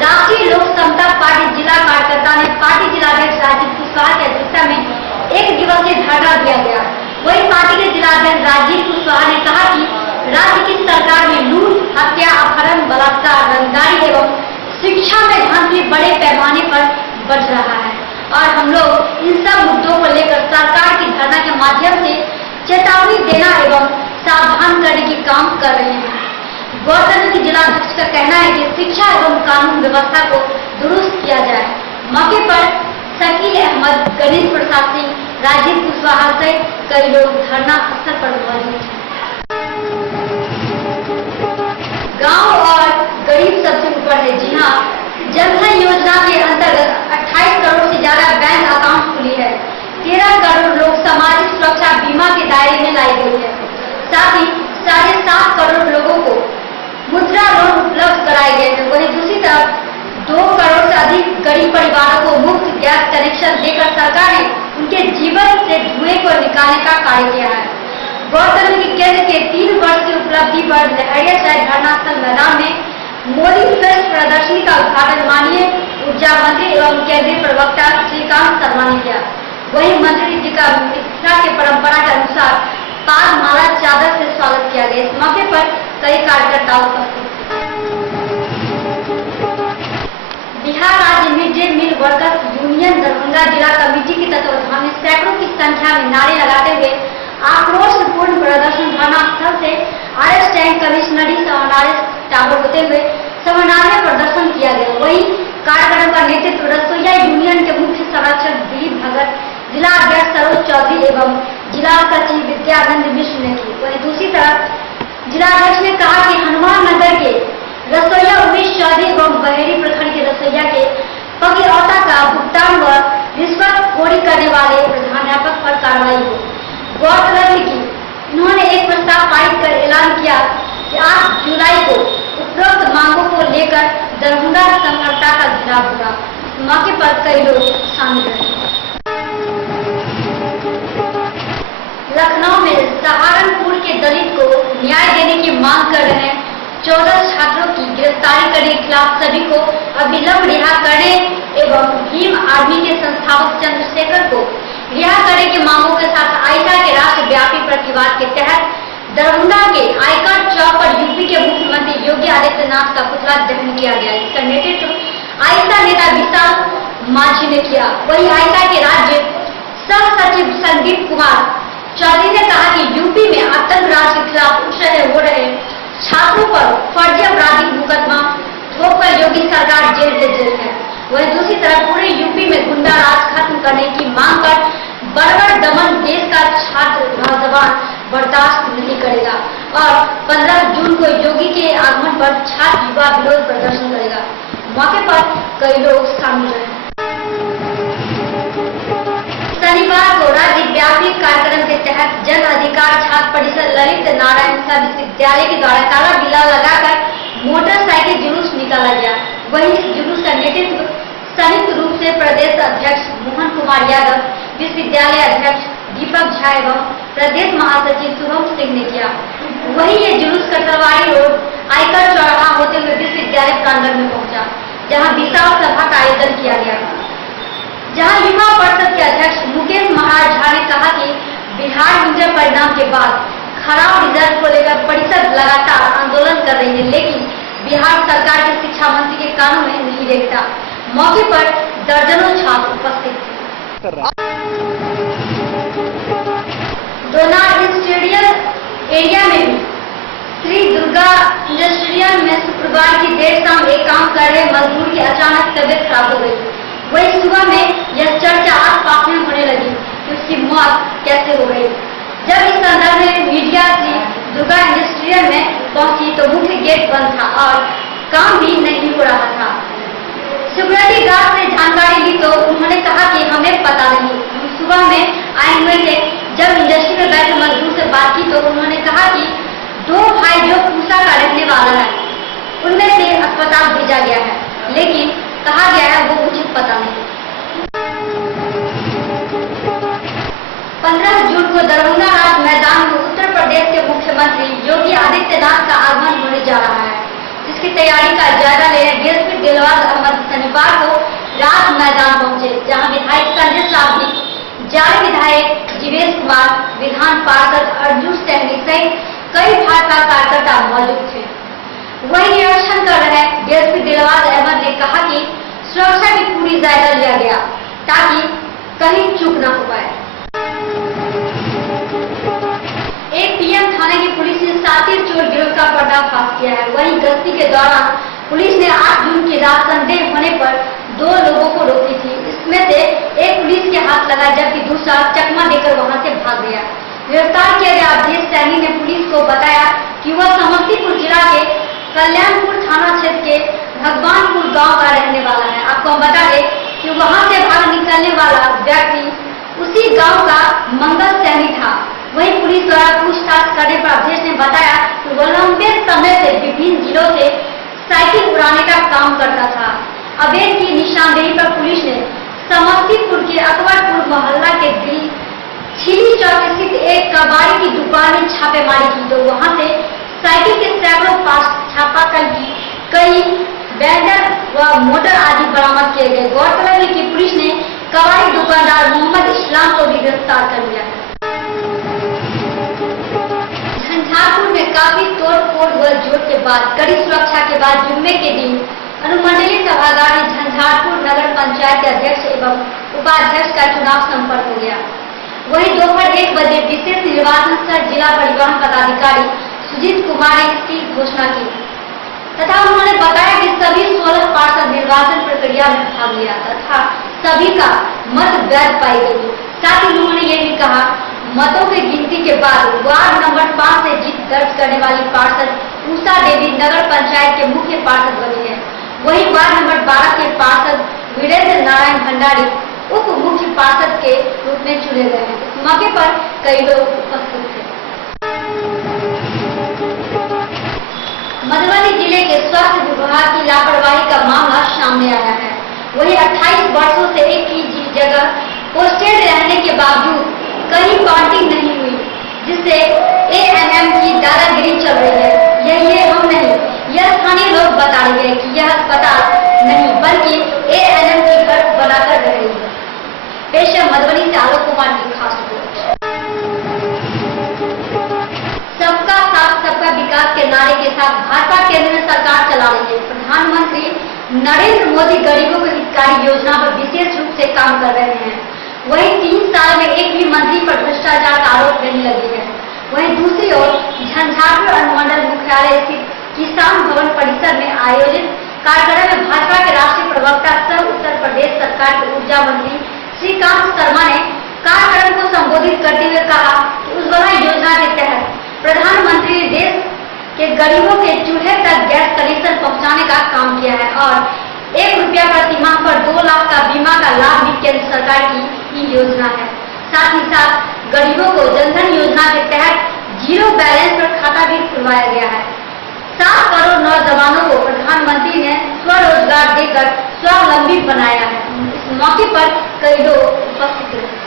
राष्ट्रीय लोक समता पार्टी जिला कार्यकर्ता ने पार्टी जिलाध्यक्ष राजीव कुशवाहा की अध्यक्षता में 1 दिवसीय धरना दिया गया। वही पार्टी के जिलाध्यक्ष राजीव कुशवाहा ने कहा कि राज्य की सरकार में लूट, हत्या, अपहरण, बलात्कार, रंगदारी एवं शिक्षा में धांधली बड़े पैमाने पर बढ़ रहा है और हम लोग इन सब मुद्दों को लेकर सरकार की धरना के माध्यम से चेतावनी देना एवं सावधान करने की काम कर रहे हैं। गौरतलब की जिलाध्यक्ष का कहना है कि शिक्षा एवं कानून व्यवस्था को दुरुस्त किया जाए। मौके पर शकील अहमद, गणेश प्रसाद सिंह, राजीव कुशवाहा सहित कई लोग धरना स्थल पर मौजूद हैं। गांव और गरीब सबसे ऊपर है। जी हाँ, जनधन योजना के अंतर्गत 28 करोड़ से ज्यादा बैंक अकाउंट खुली है। 13 करोड़ लोग सामाजिक सुरक्षा बीमा के दायरे में लाई गई है। साथ ही 7.5 करोड़ लोगों को मुद्रा लोन उपलब्ध कराए गए हैं। वहीं दूसरी तरफ 2 करोड़ से अधिक गरीब परिवारों को मुफ्त गैस कनेक्शन देकर सरकार ने उनके जीवन से धुएं को निकालने का कार्य किया है। गौरतलब की केंद्र के 3 वर्ष की उपलब्धि पर लहरियासराय धरना स्थल मैदान में मोदी फेस्ट प्रदर्शनी का उद्घाटन माननीय ऊर्जा मंत्री एवं केंद्रीय प्रवक्ता श्रीकांत शर्मा ने किया। वहीं मंत्री जी का मिथिला के परंपरा के अनुसार पाग माला चादर से स्वागत किया गया। इस मौके पर कई कार्यकर्ता उपस्थित थे। बिहार राज्य mid day meal workers union Darbhanga जिला कमेटी की तत्वाधान में सैकड़ों की संख्या में नारे लगाते हुए आक्रोशपूर्ण प्रदर्शन धरना स्थल से आरएस टैंक कमिश्नरी समानार्य टावर होते हुए समानार्य प्रदर्शन किया गया। वही कार्यक्रम का नेतृत्व रसोईया यूनियन के मुख्य संरक्षक दिलीप भगत, जिला अध्यक्ष सरोज चौधरी एवं जिला सचिव विद्यानंद मिश्र ने की। वहीं दूसरी तरफ जिलाध्यक्ष ने कहा कि हनुमान नगर के रसोईया उमेश चौधरी एवं बहेरी प्रखंड के रसोईया के पगलौता का भुगतान व रिश्वतखोरी करने वाले प्रधानाध्यापक पर कार्रवाई हो। गौरतलब है कि उन्होंने एक प्रस्ताव पारित कर ऐलान किया कि 8 जुलाई को उपरोक्त मांगों को लेकर दरभंगा संकल्पना का घेराव होगा। इस मौके पर कई लोग शामिल रहे। लखनऊ में सहारनपुर के दलित को न्याय देने की मांग कर रहे 14 छात्रों की गिरफ्तारी करने के खिलाफ सभी को अविलंब रिहा करने एवं भीम आर्मी के संस्थापक चंद्रशेखर को रिहा करने की मांगों के साथ आइसा के राष्ट्रव्यापी प्रतिवाद के तहत दरभंगा के आयकर चौक पर यूपी के मुख्यमंत्री योगी आदित्यनाथ का पुतला दहन किया गया। इसका नेतृत्व आइसा नेता विशाल मांझी ने किया। वही आइसा के राज्य सह सचिव संदीप कुमार चौधरी ने कहा कि यूपी में आतंक राज के खिलाफ हो रहे छात्रों पर फर्जी आपराधिक मुकदमा ठोककर योगी सरकार जेल से जेल है। वहीं दूसरी तरफ पूरे यूपी में गुंडा राज खत्म करने की मांग कर बर्बर दमन देश का छात्र नौजवान बर्दाश्त नहीं करेगा और 15 जून को योगी के आगमन पर छात्र युवा विरोध प्रदर्शन करेगा। मौके पर कई लोग शामिल रहे। शनिवार को राज्यव्यापी कार्यक्रम के तहत जन अधिकार छात्र परिषद ललित नारायण विश्वविद्यालय के द्वारा काला बिल्ला लगाकर मोटरसाइकिल जुलूस निकाला गया। वहीं इस जुलूस का नेतृत्व संयुक्त रूप से प्रदेश अध्यक्ष मोहन कुमार यादव, विश्वविद्यालय अध्यक्ष दीपक झा एवं प्रदेश महासचिव शुभम सिंह ने किया। वहीं ये जुलूस कटरवारी रोड आयकर चौराहा होते हुए विश्वविद्यालय प्रांगण में पहुंचा, जहां विशाल सभा का आयोजन किया गया, जहां युवा परिषद के अध्यक्ष मुकेश महाराज झा ने कहा कि बिहार इंटर परिणाम के बाद खराब रिजल्ट को लेकर परिषद लगातार आंदोलन कर रही है, लेकिन बिहार सरकार के शिक्षा मंत्री के कानों में नहीं देखता। मौके पर दर्जनों छात्र उपस्थित थे। डोनाल्ड इंडस्ट्रियल एरिया में भी श्री दुर्गा इंडस्ट्रियल में शुक्रवार की देर शाम एक काम कर रहे मजदूर की अचानक तबियत खराब हो गई। वही सुबह में यह चर्चा आस-पास में होने लगी कि उसकी मौत कैसे हो गई। जब इस संदर्भ में मीडिया श्री दुर्गा इंडस्ट्रियल में पहुंची तो मुख्य गेट बंद था और काम भी नहीं हो रहा था। सिक्योरिटी गार्ड से जानकारी ली तो उन्होंने कहा कि हमें पता नहीं, हम सुबह में आए हुए थे। जब इंडस्ट्री में बैठे मजदूर से बात की तो उन्होंने कहा कि 2 भाई जो पूसा का रहने वाला है उनमें से अस्पताल भेजा गया है, लेकिन कहा गया है वो मुझे पता नहीं। 15 जून को दरभंगा राज मैदान में उत्तर प्रदेश के मुख्यमंत्री योगी आदित्यनाथ का आगमन होने जा रहा है। जिसकी तैयारी का जायजा लेने डीएसपी दिलबाग अहमद शनिवार को रात मैदान पहुंचे, जहां विधायक संजय साहनी, जारी विधायक जीवेश कुमार, विधान पार्षद अर्जुन सहनी सहित कई भाजपा कार्यकर्ता मौजूद थे। वही निरीक्षण कर रहे डीएसपी दिलबाग अहमद ने कहा कि सुरक्षा की पूरी जायजा लिया गया ताकि कहीं चूक न हो पाए। एक पीएम थाने की पुलिस ने शातिर चोर गिरोह का पर्दाफाश किया है। वहीं गश्ती के दौरान पुलिस ने 8 जून की रात संदेह होने पर 2 लोगों को रोकी थी। इसमें से एक पुलिस के हाथ लगा जबकि दूसरा चकमा देकर वहां से भाग गया। गिरफ्तार किया गया अवधेश सैनी ने पुलिस को बताया कि वह समस्तीपुर जिला के कल्याणपुर थाना क्षेत्र के भगवानपुर गांव का रहने वाला है। आपको हम बता दें कि वहां से भाग निकलने वाला व्यक्ति उसी गांव का मंगल सैनी था। वहीं पुलिस द्वारा पूछताछ करने पर अवधेश ने बताया कि वह लंबे समय से विभिन्न जिलों से साइकिल उड़ाने का काम करता था। अवैध की निशानदेही पर पुलिस ने समस्तीपुर के अकबरपुर मोहल्ला के छिली चौक स्थित एक कबाड़ी की दुकान में छापेमारी की तो वहां से साइकिल के सैकड़ों पास छापाकल की कई बैनर व मोटर आदि बरामद किए गए। गौरतलब है कि पुलिस ने कबाड़ी दुकानदार मोहम्मद इस्लाम को भी गिरफ्तार कर लिया है। झंझारपुर में काफी तोड़-फोड़ व जोड़ के बाद कड़ी सुरक्षा के बाद जुम्मे के दिन अनुमंडलीय सभागार में झंझारपुर नगर पंचायत के अध्यक्ष एवं उपाध्यक्ष का चुनाव संपन्न हो गया। वहीं दोपहर 1 बजे विशेष निर्वाचन सह जिला परिवहन पदाधिकारी सुजीत कुमार ने इसकी घोषणा की तथा उन्होंने बताया कि सभी 16 पार्षद निर्वाचन प्रक्रिया में भाग लिया तथा सभी का मत वैध पाई गई। साथ ही उन्होंने ये भी कहा मतों की गिनती के बाद वार्ड नंबर 5 से जीत दर्ज करने वाली पार्षद उषा देवी नगर पंचायत के मुख्य पार्षद बनी है। वहीं वार्ड नंबर 12 के पार्षद वीरेंद्र नारायण भंडारी उप मुख्य पार्षद के रूप में चुने गए हैं। इस मौके पर कई लोग उपस्थित थे। मधुबनी जिले के स्वास्थ्य विभाग की लापरवाही का मामला सामने आया है। वहीं 28 वर्षों से एक ही जगह पोस्टेड रहने के बावजूद कहीं काउंटिंग नहीं हुई, जिससे एएनएम की दादागिरी चल रही है। ये हम नहीं, यह स्थानीय लोग बता रहे हैं कि यह अस्पताल नहीं बल्कि एएनएम की घर बनाकर रह रही है। पेश है मधुबनी से आलोक कुमार की खास रिपोर्ट। सबका साथ सबका विकास के नारे के साथ भाजपा केंद्र में सरकार चला रही है। प्रधानमंत्री नरेंद्र मोदी गरीबों को हितकारी योजना पर विशेष रूप से काम कर रहे हैं। वहीं 3 साल में एक भी मंत्री पर भ्रष्टाचार का आरोप नहीं लगे हैं। वहीं दूसरी ओर झंझारपुर अनुमंडल मुख्यालय स्थित किसान भवन परिसर में आयोजित कार्यक्रम में भाजपा के राष्ट्रीय प्रवक्ता सह उत्तर प्रदेश सरकार के ऊर्जा मंत्री श्रीकांत शर्मा ने कार्यक्रम को संबोधित करते हुए कहा कि उज्ज्वला योजना के तहत प्रधानमंत्री ने देश के गरीबों के चूल्हे तक गैस कनेक्शन पहुंचाने का काम किया है और 1 रुपया प्रति माह पर 2 लाख का बीमा का लाभ भी केंद्र सरकार की ही योजना है। साथ ही साथ गरीबों को जनधन योजना के तहत 0 बैलेंस पर खाता भी खुलवाया गया है। 7 करोड़ नौजवानों को प्रधानमंत्री ने स्वरोजगार देकर स्वावलंबी बनाया है। इस मौके पर कई लोग उपस्थित रहे।